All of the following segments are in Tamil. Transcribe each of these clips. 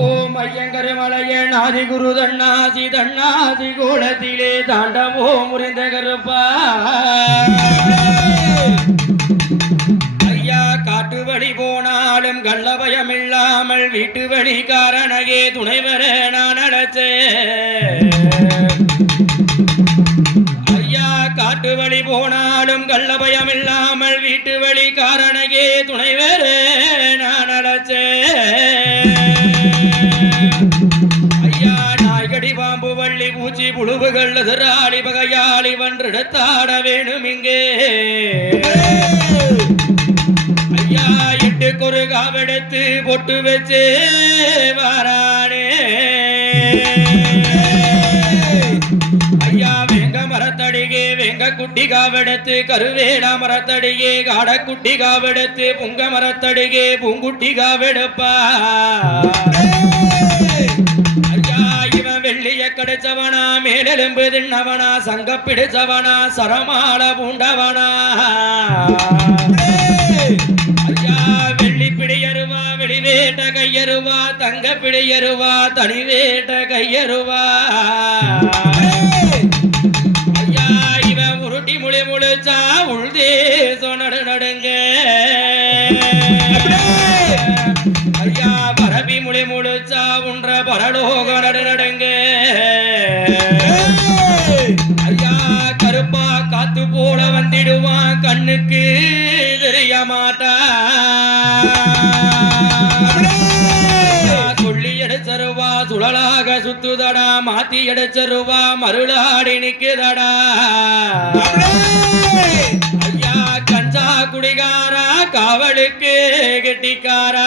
ஓம் ஐயங்கருமலைய நாதி குரு தன்னாசி தன்னாசி கோலத்திலே தாண்டவோ முறிந்த கருப்பா ஐயா காட்டு வழி போனாலும் கள்ள பயம் இல்லாமல் வீட்டு வழி காரணையே துணைவர நான் அழைச்சேன். காட்டு வழி போனாலும் கள்ள பயம் இல்லாமல் வீட்டு வழி காரணையே துணைவர நான் அழைச்சேன். ஐயா நாய்கடி பாம்பு வள்ளி பூச்சி புழுவுகள் எதிராளி பகையாளி வென்றெடுத்தாட வேணும் இங்கே. ஐயா எட்டுக்கொரு காவெடுத்து பொட்டு வச்சே வாரானே. ஐயா வேங்க மரத்தடிகே வேங்க குட்டி காவெடுத்து கருவேடா மரத்தடிகே காட குட்டி காவெடுத்து புங்க மரத்தடிகே பூங்குட்டி காவெடுப்பா. ஐயா இவன் வெள்ளிய கிடைச்சவனா மேலெலும்பு தின்னவனா சங்க பிடிச்சவனா சரமாள பூண்டவனா. ஐயா வெள்ளி பிடியருவா வெளிவேட்ட கையருவா தங்க பிடியருவா தனிவேட்ட கையருவா. ஐயா இவன் உருட்டி முழி முழிச்சா உள்தேசோ நடு நடுங்க. ஐயா பரப்பி முழி முழிச்சா உன்ற பரலோக நடு நடுங்க. ஐயா கருப்பா காத்து போல வந்திடுவான் கண்ணுக்கு தெரிய மாட்டா. சொல்லி எடுச்சருவா சுழலாக சுத்துதடா மாத்தி எடுச்சருவா மருளாடி நிக்குதடா. ஐயா கஞ்சா குடிகாரா காவலுக்கு கெட்டிக்காரா.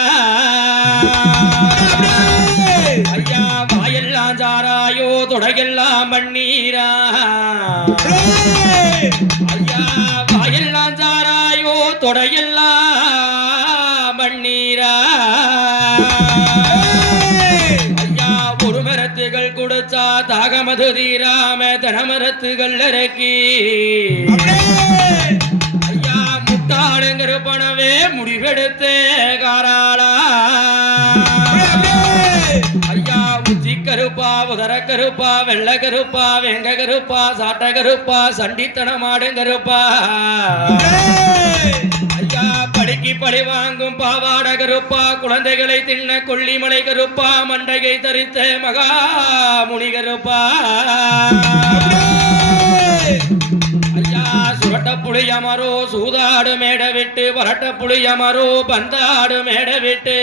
ஐயா வாயெல்லாம் சாராயோ தொடையெல்லாம் பண்ணீரா. ஐயா வாயெல்லாம் சாராயோ தொடையெல்லாம் பண்ணீரா. ஐயா ஒரு மரத்துகள் கொடுத்தா தாகமது தீராம தனமரத்துகள் இறக்கி. ஐயா முட்டாளுங்கிற பணவே முடிவெடுத்து காராளா. ஐயா உச்சி கருப்பா உதர கருப்பா வெள்ள கருப்பா வெங்க கருப்பா சாட்ட கருப்பா சண்டித்தனமாடும் கருப்பா. ஐயா படுக்கி பழி வாங்கும் பாவாட கருப்பா குழந்தைகளை தின்ன கொல்லிமலை கருப்பா மண்டையை தரித்த மகா முனி கருப்பா. ஐயா சுரட்ட புளியமரோ சூதாடு மேட விட்டு வரட்ட புளியமரோ பந்தாடு மேட விட்டு.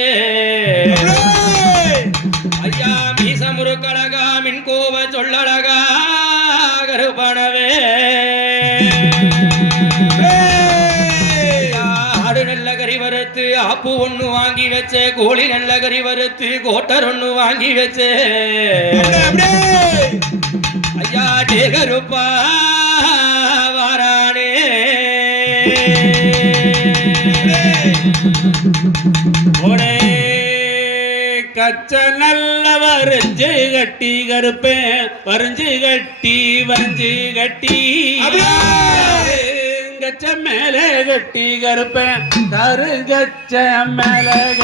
ஐயா மீசமுரு கழகா மின் கோவ சொல்லழகா கருப்பணவே. ஆடு நல்ல கறி வறுத்து ஆப்பு ஒண்ணு வாங்கி வச்சே கோழி நல்ல கறி வறுத்து கோட்டர் ஒண்ணு வாங்கி வச்சே. ஐயா கருப்பா வாரானே. கச்ச நல்ல வரைஞ்சு கட்டி கருப்பேன் வரைஞ்சு கட்டி வரைஞ்சு கட்டி கச்ச மேலே கட்டி கருப்பேன் தரு கச்ச மேலே